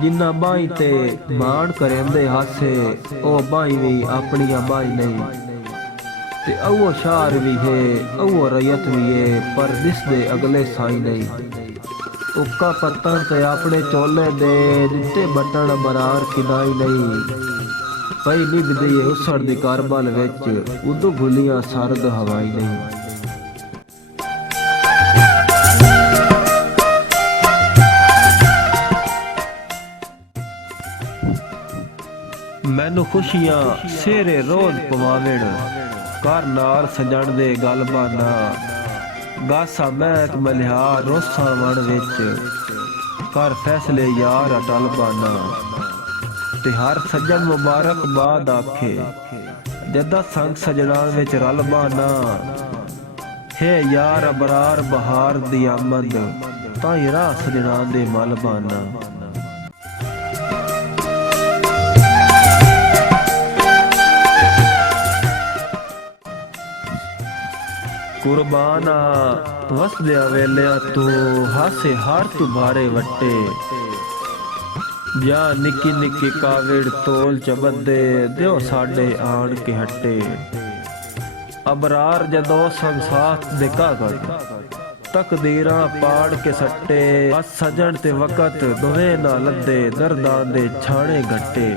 जिन्ना by ते मान करेंदे हासे O by भी अपनिया बाई नहीं। ते अवो शार भी है अवो रैयत भी है पर दिसदे अगले साई नहीं। उक्का पत्तन ते अपने चोले दे दिते बटन बरार किनाई नहीं। पई निभदी है उसड़ दी कारबल विच उदू भुलियां सरद हवाई नहीं। मैनू खुशियां सेरे रोज पवावेण घर नाल सजण दे गल बाना। गासा महक मलिहार रोसा वण विच कर फैसले यार अटल बाना। ते हर सज्जन मुबारकबाद आखे जदा संग सजना विच रल बाना। है यार अबरार बहार दी आमद ताई राह सजना दे मल बाना। कुर्बाना वसदिया वेलिया तू हासे हार तू भारे वट्टे। जा निकी निकी काविड़ तोल चबदे दियो साडे आन के हट्टे। अबरार जदों संग साथ दे कागज तकदीरां पाड़ के सट्टे। बस सजण ते वक़्त दोवें ना लद्दे दर्दां दे छाणे घट्टे।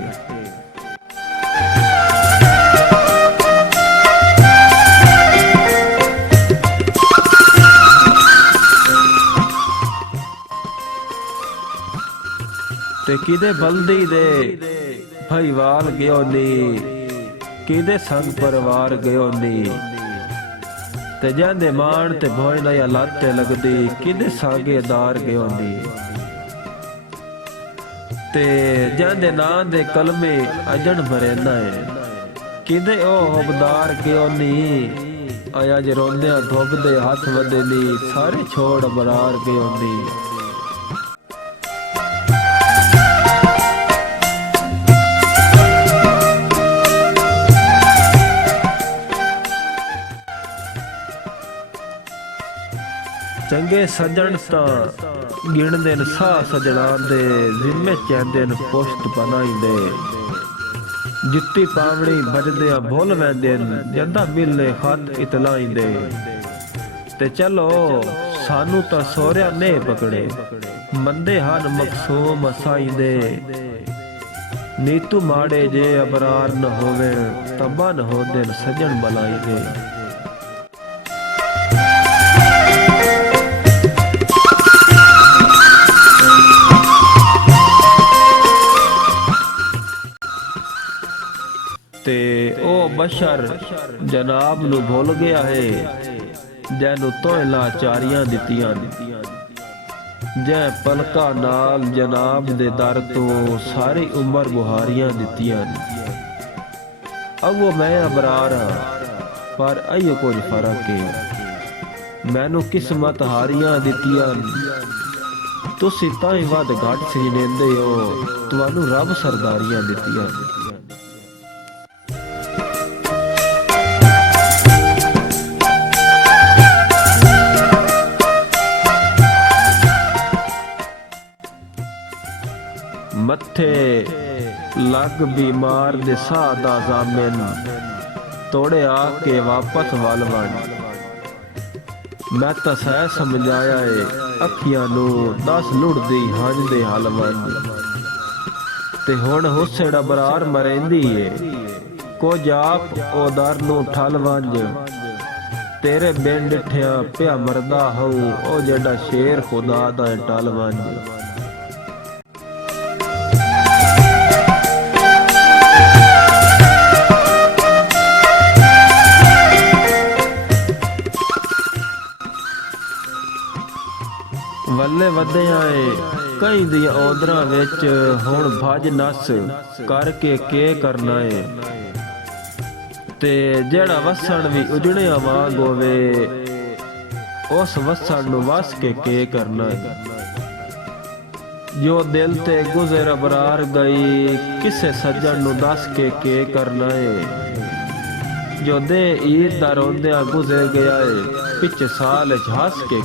ते किदे बल्दी दे भाईवाल गयो नी किदे संग परिवार गयो नी। ते जांदे मान ते भोजन या लाते लगदी किदे सागेदार गयो नी। ते जांदे नां दे कलमे अजन भरेना है किदे ओ हबदार गयो नी। आया जे रोंदियां धोबदे हाथ वदे नी सारे छोड़ बरार गयो नी। चंगे सजन तां गिणदे न साह सजना दे जिम्मे चैंदे न पुश्त बनाईंदे। जित्ती पावणी भजदियां भुल वैंदे न जदा मिलने खत इतलाईंदे। ते चलो सानू तां सोहरिया ने पकड़े मंदे हन मकसूम असाईंदे। नीतू माड़े जे अबरार न होवेण तां बन होंदे न सजन बलाईंदे। ते ओ बशर जनाब नू भुल गया है जैनू तोय लाचारियां दित्तियां। जै पलका नाल जनाब दे दर तो सारी उम्र बुहारियां दित्तियां। अगो मैं अबरार हां पर अयो कुछ फर्क है मैनू किस्मत हारियां दित्तियां। तुसी ताई वध घट सजनेंदे हो तुहानू रब सरदारियां दित्तियां। मथे लग बीमार दे साह दा जामिन तोड़े आके वापस वल वन। मैं तां सह समझाया है अखियां नू दस लुड़दी हंज दे हल वन। ते हुण हुस्सड़ अबरार मरेंदी है कुछ आप ओ दर नू ठल वंज। तेरे बिन डिठिया पिया मरदा हूं ओ जेड़ा शेर खुदा दा टल वंज। वल्ले वधे आए कई दिया औदरां विच हुण भज नस करके के करना है। ते जेड़ा वसण भी उजड़िया वांग होवे उस वसण नू वस के करना है। जो दिल ते गुजर अबरार गई किसे सज्जन नू दस के करना है। जो दे ईद दा रोंदिया गुजर गया है पिछे साल हस के